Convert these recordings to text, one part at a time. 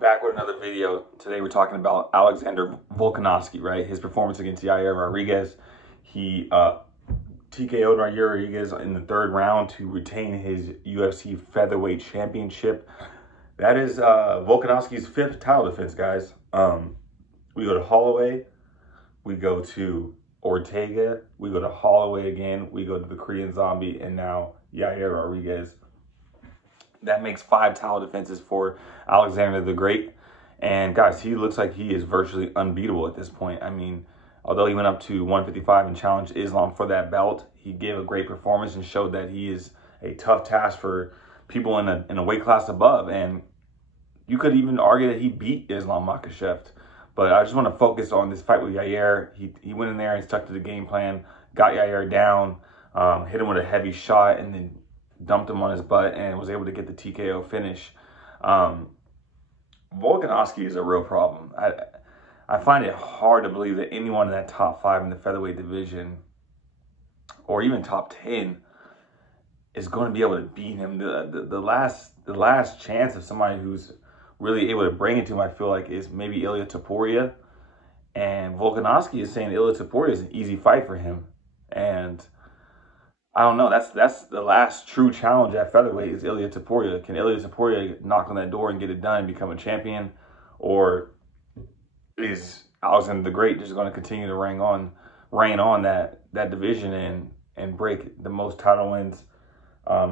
Back with another video. Today we're talking about Alexander Volkanovski, right? His performance against Yair Rodriguez. He TKO'd Yair Rodriguez in the third round to retain his UFC featherweight championship. That is Volkanovski's fifth title defense, guys. We go to Holloway, we go to Ortega, we go to Holloway again, we go to the Korean Zombie, and now Yair Rodriguez. That makes 5 title defenses for Alexander the Great. And guys, he looks like he is virtually unbeatable at this point. I mean, although he went up to 155 and challenged Islam for that belt, he gave a great performance and showed that he is a tough task for people in a weight class above. And you could even argue that he beat Islam Makhachev. But I just want to focus on this fight with Yair. He went in there and stuck to the game plan, got Yair down, hit him with a heavy shot, and then dumped him on his butt and was able to get the TKO finish. Volkanovski is a real problem. I find it hard to believe that anyone in that top 5 in the featherweight division, or even top 10, is going to be able to beat him. The last chance of somebody who's really able to bring it to him, I feel like, is maybe Ilia Topuria. And Volkanovski is saying Ilia Topuria is an easy fight for him. And I don't know. That's the last true challenge at featherweight is Ilia Topuria. Can Ilia Topuria knock on that door and get it done and become a champion? Or is Alexander the Great just going to continue to reign on that division and break the most title wins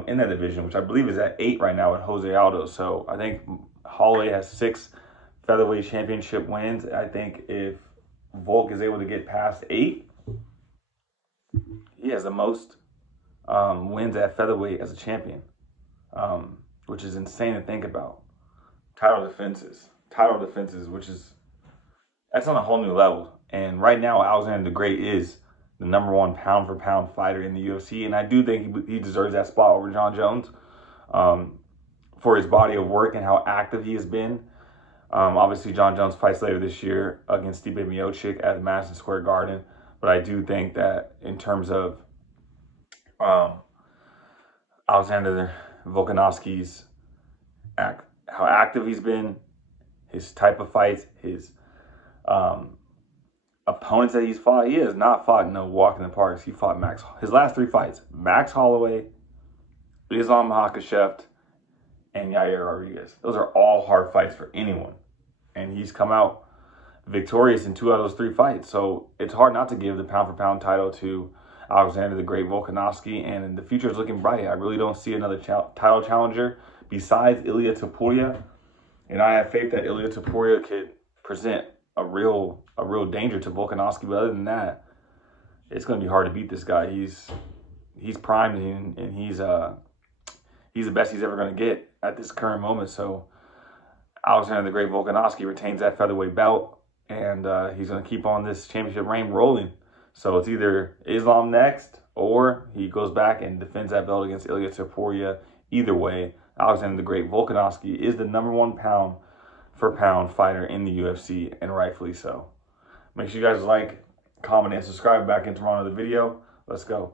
in that division, which I believe is at 8 right now with Jose Aldo. So I think Holloway has 6 featherweight championship wins. I think if Volk is able to get past 8, he has the most wins at featherweight as a champion, which is insane to think about. Title defenses, that's on a whole new level. And right now, Alexander the Great is the #1 pound-for-pound fighter in the UFC, and I do think he deserves that spot over Jon Jones for his body of work and how active he has been. Obviously, Jon Jones fights later this year against Stipe Miocic at Madison Square Garden, but I do think that in terms of Alexander Volkanovski's how active he's been, his type of fights, his opponents that he's fought, he has not fought no walk in the parks. He fought his last 3 fights, Max Holloway, Islam Makhachev, and Yair Rodriguez. Those are all hard fights for anyone. And he's come out victorious in 2 out of those 3 fights. So it's hard not to give the pound-for-pound title to Alexander the Great Volkanovski, and the future is looking bright. I really don't see another title challenger besides Ilia Topuria, and I have faith that Ilia Topuria could present a real danger to Volkanovski. But other than that, it's going to be hard to beat this guy. He's primed, and he's the best he's ever going to get at this current moment. So Alexander the Great Volkanovski retains that featherweight belt, and he's going to keep on this championship reign rolling. So it's either Islam next, or he goes back and defends that belt against Ilia Topuria. Either way, Alexander the Great Volkanovski is the #1 pound-for-pound fighter in the UFC, and rightfully so. Make sure you guys like, comment, and subscribe. Back into the video. Let's go.